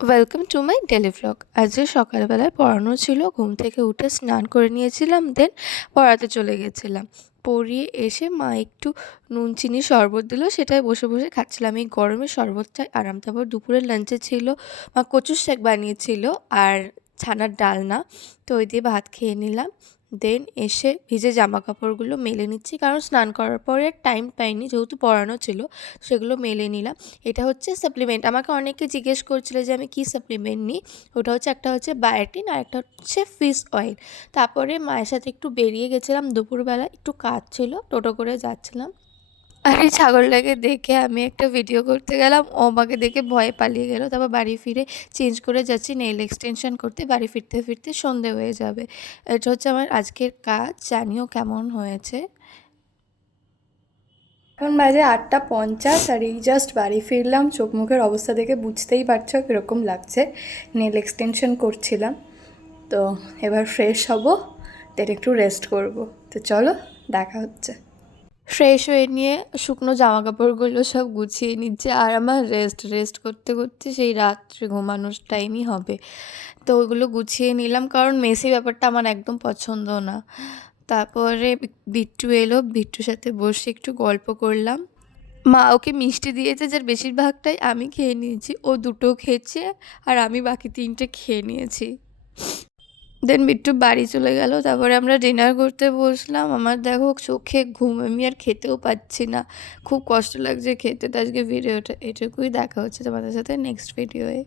Welcome to my daily vlog. আজকে সকালবেলায় পড়ানো ছিল, ঘুম থেকে উঠে স্নান করে নিয়েছিলাম, দেন পড়াতে চলে গেছিলাম। পড়িয়ে এসে মা একটু নুন চিনি শরবত দিল, সেটাই বসে বসে খাচ্ছিলাম। এই গরমে শরবতটাই আরাম। তারপর দুপুরের লাঞ্চে ছিল মা কচুর শাক বানিয়েছিল আর ছানার ডালনা, তো ওই দিয়ে ভাত খেয়ে নিলাম। দেন এসে ভিজে জামা কাপড়গুলো মেলে নিচ্ছি, কারণ স্নান করার পরে টাইম পাইনি, যেহেতু পড়ানো ছিল সেগুলো মেলে নিলাম। এটা হচ্ছে সাপ্লিমেন্ট। আমাকে অনেকে জিজ্ঞেস করছিল যে আমি কী সাপ্লিমেন্ট নিই। ওটা হচ্ছে, একটা হচ্ছে বায়োটিন আর একটা হচ্ছে ফিশ অয়েল। তারপরে মায়ের সাথে একটু বেরিয়ে গেছিলাম দুপুরবেলা, একটু কাজ ছিল, টোটো করে যাচ্ছিলাম। আর এই ছাগলটাকে দেখে আমি একটা ভিডিও করতে গেলাম, ও আমাকে দেখে ভয়ে পালিয়ে গেল। তারপর বাড়ি ফিরে চেঞ্জ করে যাচ্ছি নেইল এক্সটেনশন করতে। বাড়ি ফিরতে ফিরতে সন্ধে হয়ে যাবে। এটা হচ্ছে আমার আজকের কাজ, জানিও কেমন হয়েছে। এখন বাজে 8:50 আর এই জাস্ট বাড়ি ফিরলাম। চোখ মুখের অবস্থা দেখে বুঝতেই পারছো কীরকম লাগছে। নেল এক্সটেনশন করছিলাম, তো এবার ফ্রেশ হব, দেন একটু রেস্ট করব। তো চলো, দেখা হচ্ছে। ফ্রেশ হয়ে নিয়ে শুকনো জামা কাপড়গুলো সব গুছিয়ে নিচ্ছে, আর আমার রেস্ট করতে করতে সেই রাত্রে ঘুমানোর টাইমই হবে। তো ওইগুলো গুছিয়ে নিলাম, কারণ মেসি ব্যাপারটা আমার একদম পছন্দ না। তারপরে বিট্টু এলো, বিট্টুর সাথে বসে একটু গল্প করলাম। মা ওকে মিষ্টি দিয়েছে, যার বেশিরভাগটাই আমি খেয়ে নিয়েছি। ও দুটো খেয়েছে আর আমি বাকি তিনটে খেয়ে নিয়েছি। দেন বিট্টু বাড়ি চলে গেল। তারপরে আমরা ডিনার করতে বসলাম। আমার দেখো চোখে ঘুম, আমি আর খেতেও পাচ্ছি না, খুব কষ্ট লাগছে খেতে। তো আজকে ভিডিওটা এটুকুই। দেখা হচ্ছে তোমাদের সাথে নেক্সট ভিডিওয়ে।